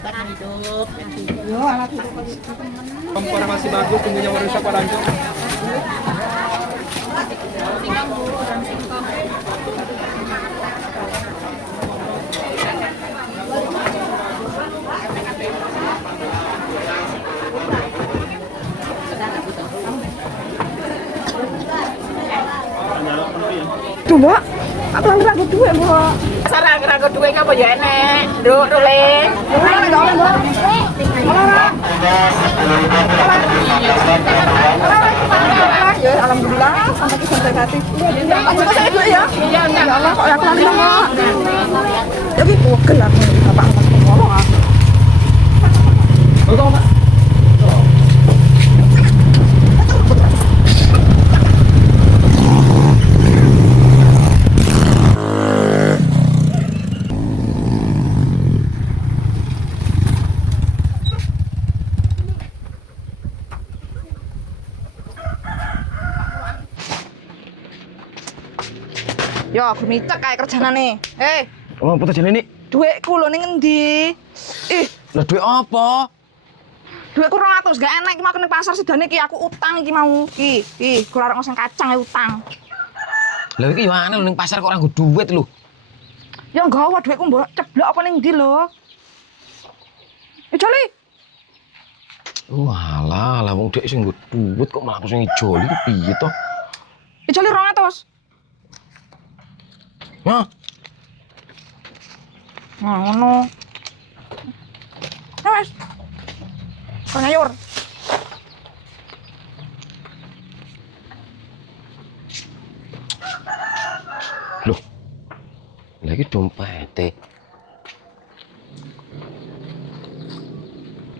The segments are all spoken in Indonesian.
Bertahan hidup. Yo, alat Kompor masih bagus, tunggunya merusak Pak Ranco. Singkong Bu, dan singkong. tuh, Mbak. Aku lagi ragu duit, Mbak. Sarang ragu duit apa ya enek? Duk, le. Ora enggak oleh, Mbak. Ya, alhamdulillah sampai ke sampai hati. Aku juga saya duit ya. Iya, Ya Allah, kok aku lagi Mbak. Ya ki pegel aku bapak ngomong aku. Betul, Pak. Ya, aku micek kae kerjanane. Oh, apa terjadi ini? Duitku lho ning endi? Ih, Lah duit apa? duitku 200 gak enak iki mau ning pasar sedane iki aku utang iki mau. Ih, kula arek ngoseng kacang utang. Lah iki yo aneh lho ning pasar kok ora nggo duit lho. Ya nggawa duitku mbok ceblok apa ning ndi lho? Joli. Walah, lah wong dhek sing nggo duit kok malah aku sing ijoli ku piye to? Joli 200. Hah? Nah, ngono. Ya wes. Kok nyayur. Loh. Lagi dompete.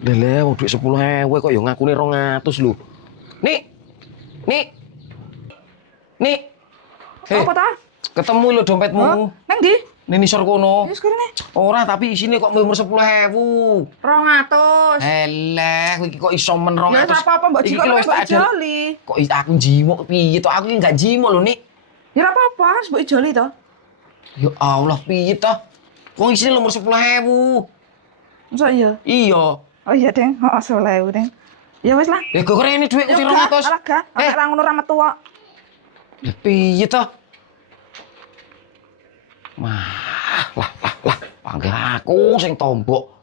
Lele wong duit 10.000 kok yo ngakune 200 lho. Nik. Nik. Nik. Hei, Apa ta? ketemu lho dompetmu. Nang ndi? Ning nisor kono. Wis kene. Ora, tapi isine kok umur 10.000. 200. Eleh, kowe iki kok iso men Ya 200. apa-apa Mbak Iki Jiko lho wis wis tak adil. Joli. Kok aku njimuk piye to? Aku iki enggak njimuk lho, Nik. Ya ora apa-apa, harus mbok ijoli to. Ya Allah, piye to? Wong isine umur 10.000. Masa iya? Iya. Oh iya, Deng. Heeh, 10.000, Deng. Ya wis lah. Ya kok rene dhuwitku di 200. Alah gak, nek ra ngono ra metu kok. Lah piye to? Lah, panggil aku sing tombok.